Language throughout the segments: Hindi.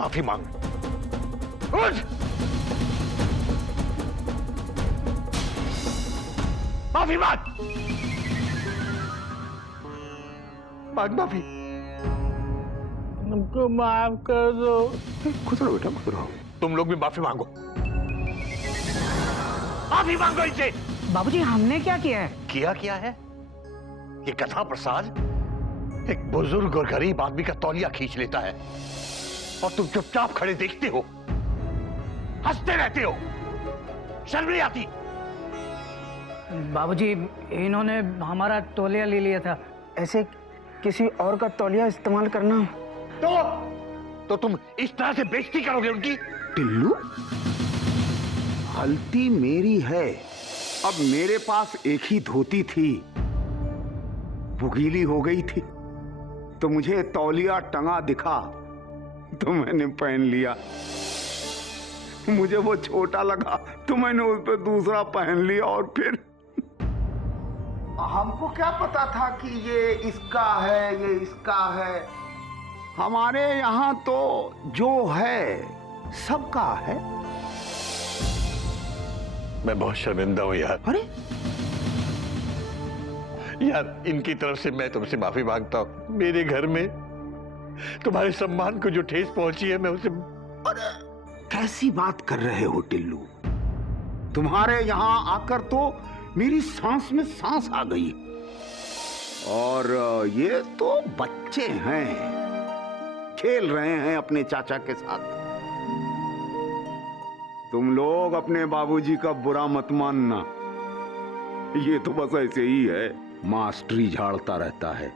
माफी मांग। उठ! माफी मांग, मांग माफी। हमको माफ कर दो। खुश रहो बेटा, खुश रहो। तुम लोग भी माफी मांगो, माफी मांगो इनसे। बाबूजी हमने क्या किया है? किया है? ये गधा प्रसाद एक बुजुर्ग और गरीब आदमी का तौलिया खींच लेता है और तुम चुपचाप खड़े देखते हो, हंसते रहते हो। शर्म नहीं आती? बाबूजी इन्होंने हमारा तौलिया ले लिया था। ऐसे किसी और का तौलिया इस्तेमाल करना तो तुम इस तरह से बेइज्जती करोगे उनकी? टिल्लू, गलती मेरी है। अब मेरे पास एक ही धोती थी, वो गीली हो गई थी, तो मुझे तौलिया टंगा दिखा तो मैंने पहन लिया। मुझे वो छोटा लगा तो मैंने उस पर दूसरा पहन लिया और फिर हमको क्या पता था कि ये इसका है, ये इसका है। हमारे यहाँ तो जो है सबका है। मैं बहुत शर्मिंदा हूं यार। अरे यार, इनकी तरफ से मैं तुमसे माफी मांगता हूं। मेरे घर में तुम्हारे सम्मान को जो ठेस पहुंची है, मैं उसे... अरे कैसी बात कर रहे हो टिल्लू? तुम्हारे यहाँ आकर तो मेरी सांस में सांस आ गई। और ये तो बच्चे हैं, खेल रहे हैं अपने चाचा के साथ। तुम लोग अपने बाबूजी का बुरा मत मानना, ये तो बस ऐसे ही है, मास्टरी झाड़ता रहता है।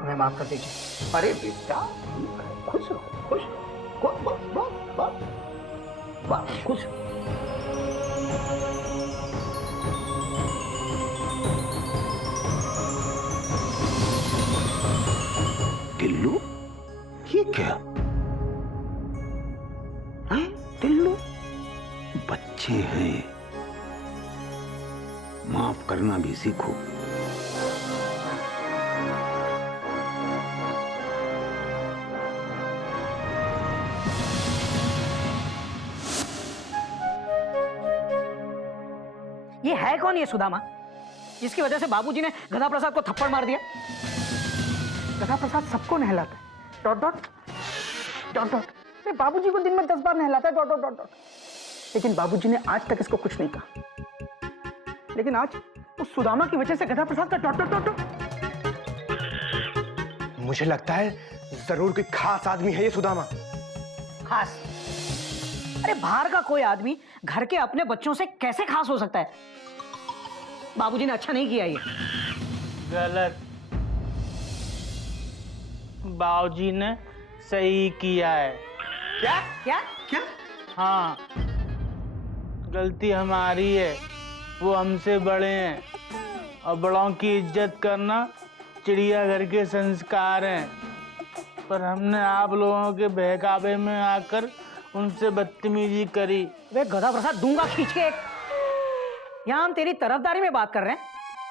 हमें माफ कर दीजिए। अरे बेटा, खुश रहो, खुश रहो, बस खुश। टिल्लू, ये क्या है? टिल्लू, बच्चे हैं, माफ करना भी सीखो। ये है कौन ये सुदामा, जिसकी वजह से बाबूजी ने गधा प्रसाद को थप्पड़ मार दिया? गधा प्रसाद सबको नहलाता है, डॉट डॉट डॉट डॉट। अरे बाबूजी को दिन में 10 बार नहलाता है, डॉट डॉट डॉट डॉट। लेकिन बाबूजी ने आज तक इसको कुछ नहीं कहा। लेकिन आज उस सुदामा की वजह से गधा प्रसाद का डॉट डॉट डॉट डॉट। मुझे लगता है जरूर कोई खास आदमी है ये सुदामा। खास? अरे बाहर का कोई आदमी घर के अपने बच्चों से कैसे खास हो सकता है? बाबूजी ने अच्छा नहीं किया ये। गलत। बाबूजी ने सही किया है। क्या क्या क्या? हाँ, गलती हमारी है, वो हमसे बड़े हैं और बड़ों की इज्जत करना चिड़ियाघर के संस्कार हैं। पर हमने आप लोगों के बहकावे में आकर उनसे बदतमीजी करी। वे गधा प्रसाद दूंगा खींच के। यहाँ हम तेरी तरफदारी में बात कर रहे हैं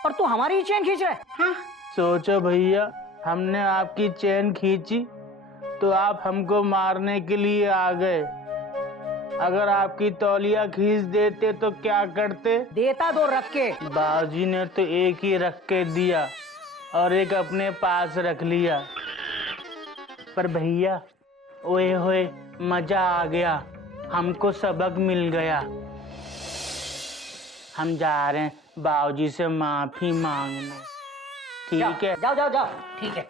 और तू हमारी ही चैन खींच रहा है। हाँ? सोचो भैया, हमने आपकी चैन खींची तो आप हमको मारने के लिए आ गए। अगर आपकी तौलिया खींच देते तो क्या करते? देता दो रख के। बाबूजी ने तो एक ही रख के दिया और एक अपने पास रख लिया। पर भैया, ओए होए, मजा आ गया, हमको सबक मिल गया। हम जा रहे हैं बाबूजी से माफी मांगने। ठीक है? जाओ जाओ जाओ, ठीक है।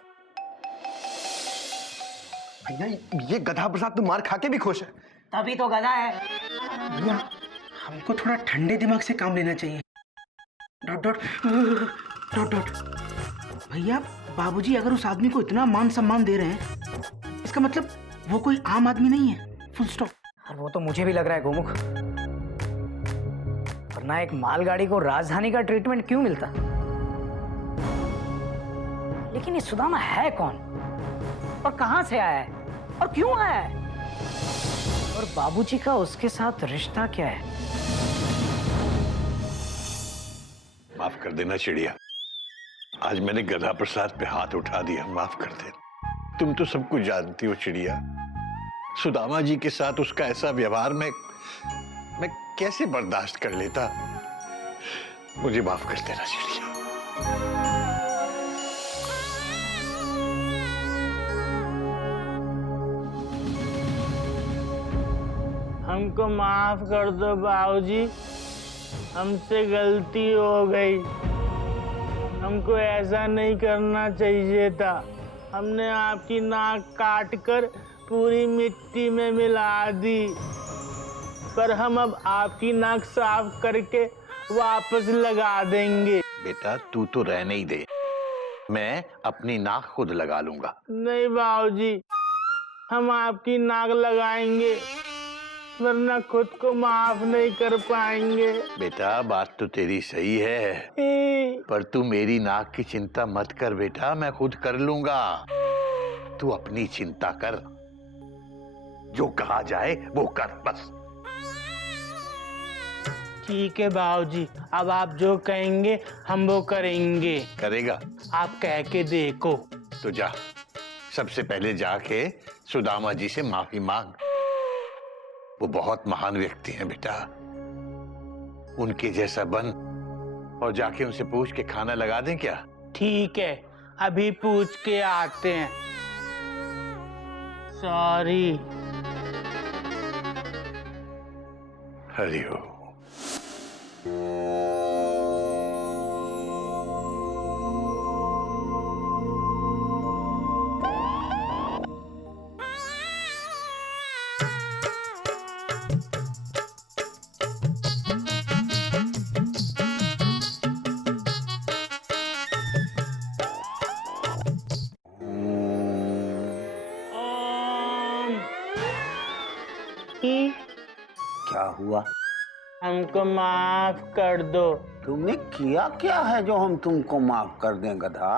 भैया, ये गधा प्रसाद तो मार खा के भी खुश है। तभी तो गधा है। भैया, हमको थोड़ा ठंडे दिमाग से काम लेना चाहिए। Dot dot dot dot. भैया, बाबूजी अगर उस आदमी को इतना मान सम्मान दे रहे हैं, इसका मतलब वो कोई आम आदमी नहीं है। Full stop. और वो तो मुझे भी लग रहा है गोमुख, वरना एक मालगाड़ी को राजधानी का ट्रीटमेंट क्यों मिलता? लेकिन ये सुदामा है कौन और कहां से आया है और क्यों आया है? और बाबूजी का उसके साथ रिश्ता क्या है? माफ कर देना चिड़िया। आज मैंने गधा प्रसाद पे हाथ उठा दिया, माफ कर दे। तुम तो सब कुछ जानती हो चिड़िया। सुदामा जी के साथ उसका ऐसा व्यवहार मैं कैसे बर्दाश्त कर लेता। मुझे माफ कर देना चिड़िया। हमको माफ कर दो बाबूजी, हमसे गलती हो गई। हमको ऐसा नहीं करना चाहिए था। हमने आपकी नाक काट कर पूरी मिट्टी में मिला दी, पर हम अब आपकी नाक साफ करके वापस लगा देंगे। बेटा तू तो रहने ही दे, मैं अपनी नाक खुद लगा लूंगा। नहीं बाबूजी, हम आपकी नाक लगाएंगे, वरना खुद को माफ नहीं कर पाएंगे। बेटा बात तो तेरी सही है, पर तू मेरी नाक की चिंता मत कर बेटा, मैं खुद कर लूंगा। तू अपनी चिंता कर, जो कहा जाए वो कर बस। ठीक है बाबूजी, अब आप जो कहेंगे हम वो करेंगे। करेगा? आप कह के देखो। तो जा, सबसे पहले जाके सुदामा जी से माफी मांग। वो बहुत महान व्यक्ति हैं बेटा, उनके जैसा बन और जाके उनसे पूछ के खाना लगा दें क्या? ठीक है, अभी पूछ के आते हैं। सॉरी। हरिओम। क्या हुआ? हमको माफ कर दो। तुमने किया क्या है जो हम तुमको माफ कर दें गधा?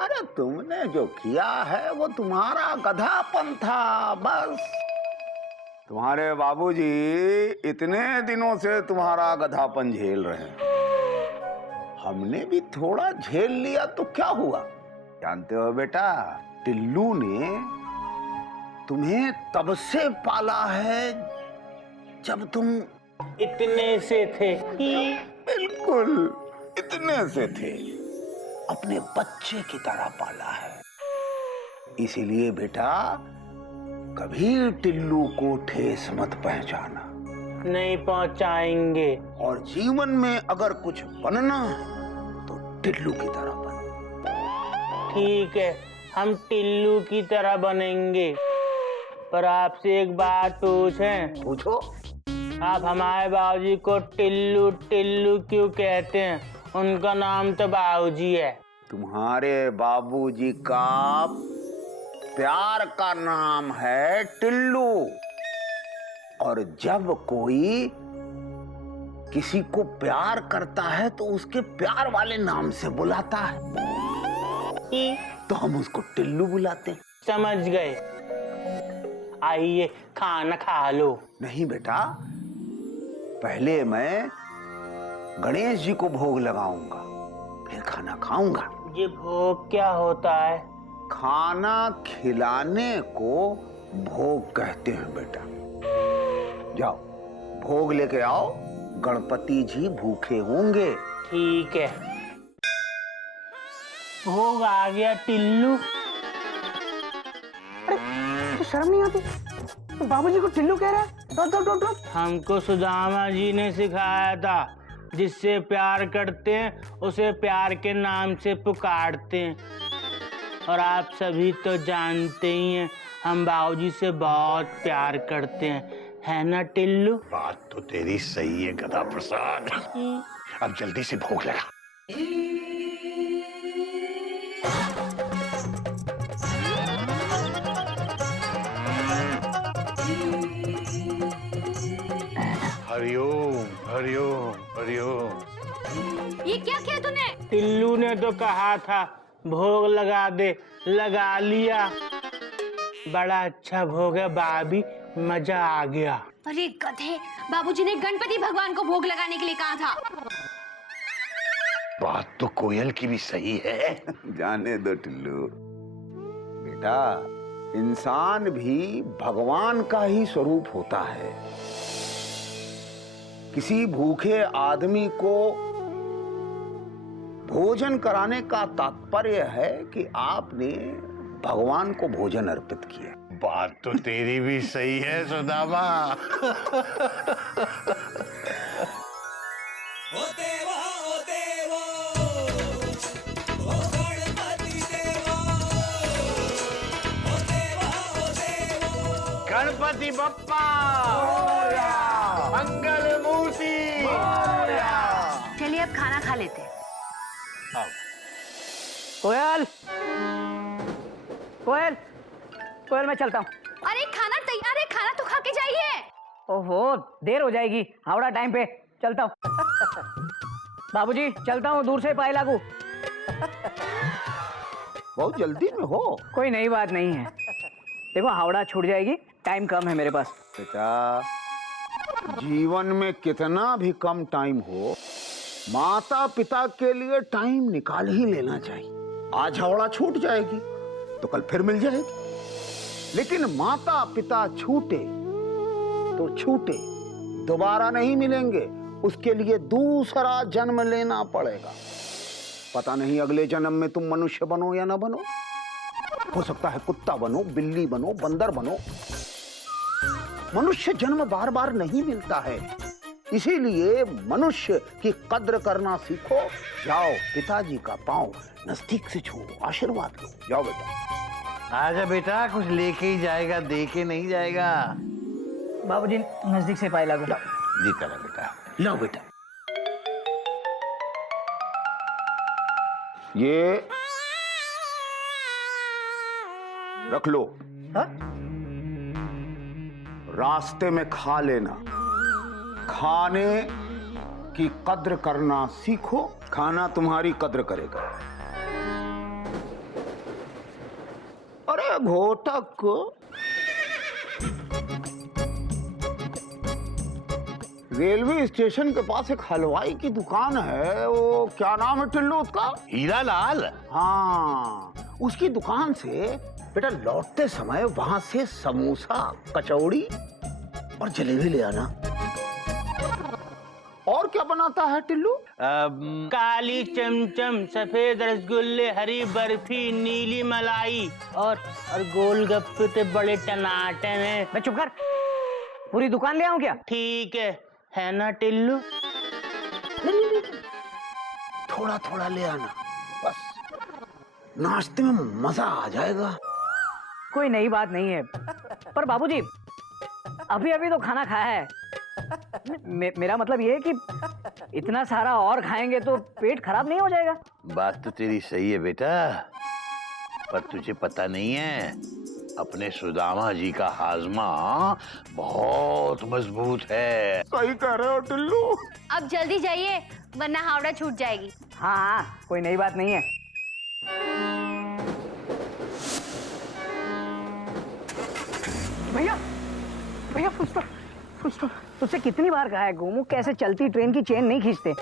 अरे तुमने जो किया है वो तुम्हारा गधापन था बस। तुम्हारे बाबूजी इतने दिनों से तुम्हारा गधापन झेल रहे हैं, हमने भी थोड़ा झेल लिया तो क्या हुआ? जानते हो बेटा, टिल्लू ने तुम्हें तब से पाला है जब तुम इतने से थे। बिल्कुल इतने से थे, अपने बच्चे की तरह पाला है। इसीलिए बेटा कभी टिल्लू को ठेस मत पहुंचाना। नहीं पहुंचाएंगे। और जीवन में अगर कुछ बनना है तो टिल्लू की तरह बन। ठीक है, हम टिल्लू की तरह बनेंगे। पर आपसे एक बात पूछें? पूछो। आप हमारे बाबूजी को टिल्लू टिल्लू क्यों कहते हैं? उनका नाम तो बाबूजी है। तुम्हारे बाबूजी का प्यार का नाम है टिल्लू, और जब कोई किसी को प्यार करता है तो उसके प्यार वाले नाम से बुलाता है, तो हम उसको टिल्लू बुलाते हैं। समझ गए। आइए खाना खा लो। नहीं बेटा, पहले मैं गणेश जी को भोग लगाऊंगा, फिर खाना खाऊंगा। ये भोग क्या होता है? खाना खिलाने को भोग कहते हैं बेटा। जाओ भोग लेके आओ, गणपति जी भूखे होंगे। ठीक है। भोग आ गया टिल्लू। तो शर्म नहीं आती? तो बाबूजी को टिल्लू कह रहा है? Dot dot dot dot. हमको सुदामा जी ने सिखाया था, जिससे प्यार करते हैं उसे प्यार के नाम से पुकारते हैं। और आप सभी तो जानते ही हैं, हम बाबूजी से बहुत प्यार करते हैं, है ना टिल्लू? बात तो तेरी सही है गधा प्रसाद। अब जल्दी से भोग लगा। हरिओम हरिओम हरिओम। ये क्या किया तूने? टिल्लू ने तो कहा था भोग लगा दे, लगा लिया। बड़ा अच्छा भोग है भाभी, मजा आ गया। अरे गधे, बाबूजी ने गणपति भगवान को भोग लगाने के लिए कहा था। बात तो कोयल की भी सही है। जाने दो टिल्लू बेटा, इंसान भी भगवान का ही स्वरूप होता है। किसी भूखे आदमी को भोजन कराने का तात्पर्य है कि आपने भगवान को भोजन अर्पित किया। बात तो तेरी भी सही है सुदामा। गणपति बप्पा मंगल मूर्ति। चलिए अब खाना खा लेते हैं। कोयल, कोयल, कोयल, मैं चलता हूँ। अरे खाना तैयार है, खाना तो खा के जाइए। ओहो, देर हो जाएगी, हावड़ा टाइम पे चलता हूँ। बाबूजी चलता हूँ, दूर से पाए लागू। बहुत जल्दी में हो कोई नई बात नहीं है, देखो हावड़ा छूट जाएगी, टाइम कम है मेरे पास। बेटा। जीवन में कितना भी कम टाइम हो, माता पिता के लिए टाइम निकाल ही लेना चाहिए। आज हावड़ा छूट जाएगी तो कल फिर मिल जाएगी, लेकिन माता पिता छूटे तो छूटे, दोबारा नहीं मिलेंगे। उसके लिए दूसरा जन्म लेना पड़ेगा। पता नहीं अगले जन्म में तुम मनुष्य बनो या ना बनो, हो सकता है कुत्ता बनो, बिल्ली बनो, बंदर बनो। मनुष्य जन्म बार बार नहीं मिलता है, इसीलिए मनुष्य की कद्र करना सीखो। जाओ पिताजी का पांव नजदीक से छुओ, आशीर्वाद लो। जाओ बेटा। आजा बेटा, कुछ लेके ही जाएगा, दे के नहीं जाएगा। बाबूजी नजदीक से पाए लागू। जी करा बेटा। लो बेटा। ये रख लो। हाँ? रास्ते में खा लेना। खाने की कद्र करना सीखो, खाना तुम्हारी कद्र करेगा। अरे घोटक, रेलवे स्टेशन के पास एक हलवाई की दुकान है, वो क्या नाम है टिल्लू उसका? हीरा लाल। हाँ, उसकी दुकान से बेटा लौटते समय वहां से समोसा, कचौड़ी और जलेबी ले आना। और क्या बनाता है टिल्लू? काली चमचम, सफेद रसगुल्ले, हरी बर्फी, नीली मलाई और गोलगप्पे ते बड़े टनाटे में। मैं चुप कर, पूरी दुकान ले आऊं क्या? ठीक है ना टिल्लू? थोड़ा थोड़ा ले आना, बस नाश्ते में मजा आ जाएगा। कोई नई बात नहीं है, पर बाबूजी अभी अभी तो खाना खाया है। मेरा मतलब ये है कि इतना सारा और खाएंगे तो पेट खराब नहीं हो जाएगा? बात तो तेरी सही है बेटा, पर तुझे पता नहीं है, अपने सुदामा जी का हाजमा बहुत मजबूत है। सही कह रहे हो टिल्लू। अब जल्दी जाइए वरना हावड़ा छूट जाएगी। हाँ हाँ, कोई नई बात नहीं है। भैया, भैया फुल स्टॉप, फुल स्टॉप। तुझसे कितनी बार कहा है गोमू, कैसे चलती ट्रेन की चेन नहीं खींचते।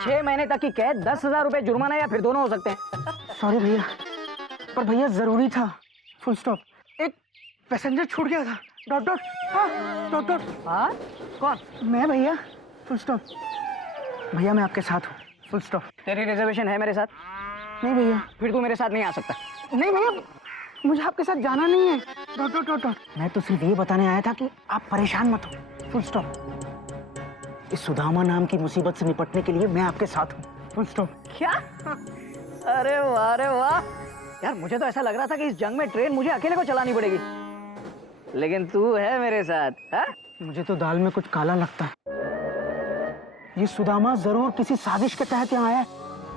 6 महीने तक की कैद, 10,000 रुपए जुर्माना या फिर दोनों हो सकते हैं। सॉरी भैया, पर भैया जरूरी था। Full stop. एक पैसेंजर छूट गया था। Dot dot. हाँ, डॉट डॉट। हाँ, कौन? मैं भैया। Full stop. भैया मैं आपके साथ हूँ। Full stop. तेरी रिजर्वेशन है मेरे साथ? नहीं भैया। फिर तू मेरे साथ नहीं आ सकता। नहीं भैया, मुझे आपके साथ जाना नहीं है। Dot dot dot dot. मैं तो सिर्फ ये बताने आया था कि आप परेशान मत हो। Full stop. इस सुदामा नाम की मुसीबत से निपटने के लिए मैं आपके साथ हूँ। Full stop. क्या? अरे वाह, अरे वाह यार, मुझे तो ऐसा लग रहा था कि इस जंग में ट्रेन मुझे अकेले को चलानी पड़ेगी, लेकिन तू है मेरे साथ। हा? मुझे तो दाल में कुछ काला लगता है। ये सुदामा जरूर किसी साजिश के तहत यहाँ आया है।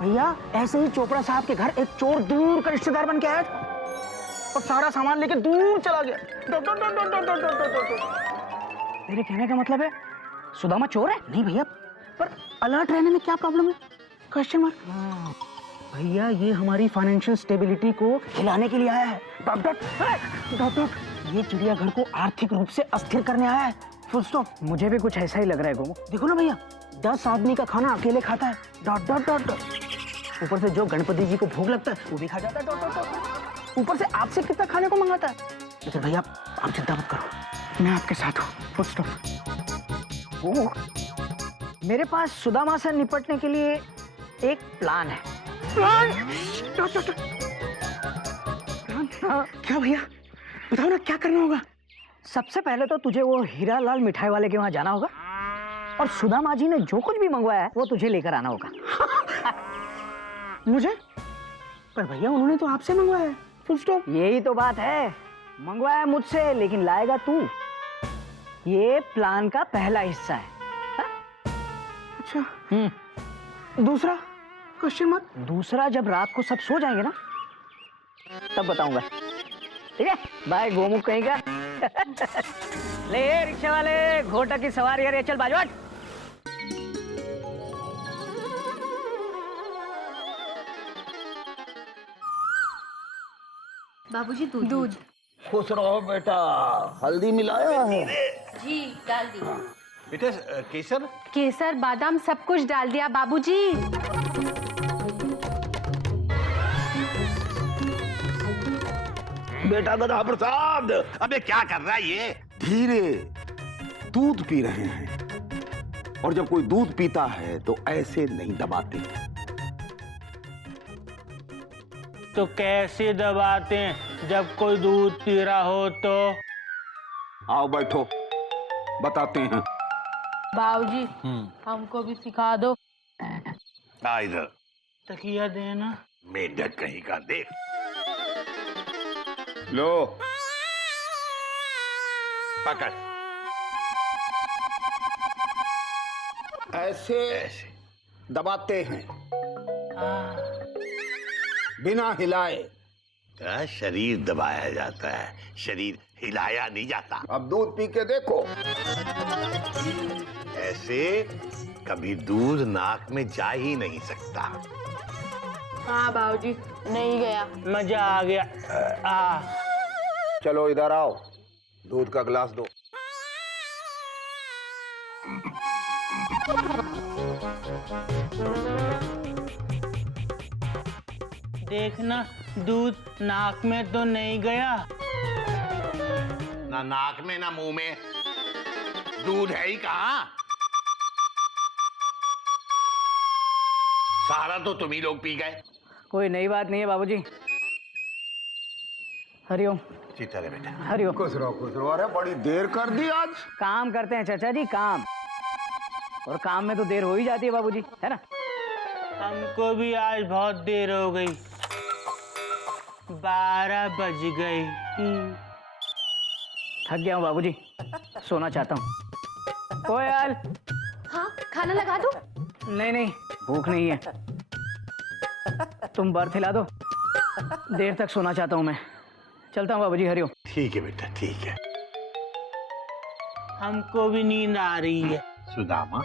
भैया ऐसे ही चोपड़ा साहब के घर एक चोर दूर का रिश्तेदार बन के आया था और सारा सामान लेके दूर चला गया। तेरे कहने का मतलब है सुदामा चोर है? नहीं भैया, पर अलर्ट रहने में क्या प्रॉब्लम है? Question mark. भैया ये हमारी फाइनेंशियल स्टेबिलिटी को हिलाने के लिए आया है। Dot dot dot dot. ये चिड़ियाघर को आर्थिक रूप से अस्थिर करने आया है। Full stop. मुझे भी कुछ ऐसा ही लग रहा है गोमू। देखो ना भैया, 10 आदमी का खाना अकेले खाता है, डॉट डॉट डॉट डॉट। ऊपर से जो गणपति जी को भोग लगता है वो भी खा जाता है, डॉट डॉट डॉट। ऊपर से आपसे कितना खाने को मंगाता है। लेकिन भैया आप चिंता मत करो, मैं आपके साथ हूँ। Full stop. ओह, मेरे पास सुदामा से निपटने के लिए एक प्लान है। प्लान? Dot dot dot. हाँ, क्या भैया, बताओ ना क्या करना होगा। सबसे पहले तो तुझे वो हीरा लाल मिठाई वाले के वहां जाना होगा और सुदामा जी ने जो कुछ भी मंगवाया है वो तुझे लेकर आना होगा। मुझे? पर भैया उन्होंने तो आपसे मंगवाया है। Full stop. यही तो बात है, मंगवाया मुझसे लेकिन लाएगा तू। ये प्लान का पहला हिस्सा है। अच्छा, दूसरा क्वेश्चन मार्क? दूसरा जब रात को सब सो जाएंगे ना तब बताऊंगा, ठीक है? बाय गोमुख कहीं का। ले रिक्शा वाले, घोटा की सवारी है, चल बाजू हट। बाबूजी दूध। खुश रहो बेटा, हल्दी मिलाया है? जी डाल दी। बेटा केसर? केसर बादाम सब कुछ डाल दिया बाबूजी। बेटा गधा प्रसाद, अबे क्या कर रहा है ये? धीरे। दूध पी रहे हैं और जब कोई दूध पीता है तो ऐसे नहीं दबाते। तो कैसे दबाते हैं जब कोई दूध पी रहा हो तो? आओ बैठो, बताते हैं। बाबूजी हमको भी सिखा दो। आ इधर, तकिया देना। मेंढक कहीं का, देख। लो पकड़। ऐसे दबाते हैं बिना हिलाए। शरीर दबाया जाता है, शरीर हिलाया नहीं जाता। अब दूध पी के देखो। ऐसे कभी दूध नाक में जा ही नहीं सकता। हाँ बाबूजी, नहीं गया। मजा आ गया। चलो इधर आओ, दूध का गिलास दो। देखना दूध नाक में तो नहीं गया। ना नाक में ना मुंह में, दूध है ही कहाँ? सारा तो तुम ही लोग पी गए। कोई नई बात नहीं है बाबूजी। हरिओम। सीता रे बेटा। हरिओम। खुश रहो। अरे बड़ी देर कर दी आज। काम करते हैं चाचा जी, काम। और काम में तो देर हो ही जाती है बाबूजी, है ना? हमको भी आज बहुत देर हो गई, 12 बज गई। थक गया हूँ बाबूजी, सोना चाहता हूँ। कोयल। हाँ खाना लगा दो। नहीं नहीं, भूख नहीं है। तुम बर्थ हिला दो, देर तक सोना चाहता हूँ मैं। चलता हूँ बाबूजी, हरिओम। ठीक है बेटा, ठीक है। हमको भी नींद आ रही है। सुदामा,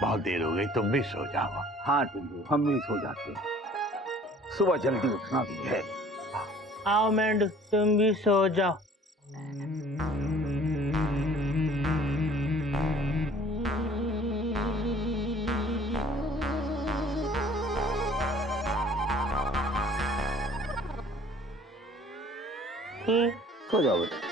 बहुत देर हो गई, तुम भी सो जाओ। हाँ टुल्लू, हम भी सो जाते हैं, सुबह जल्दी उठना भी है। आओ मेंढू, तुम भी सो जाओ। सो जाओ बेटा।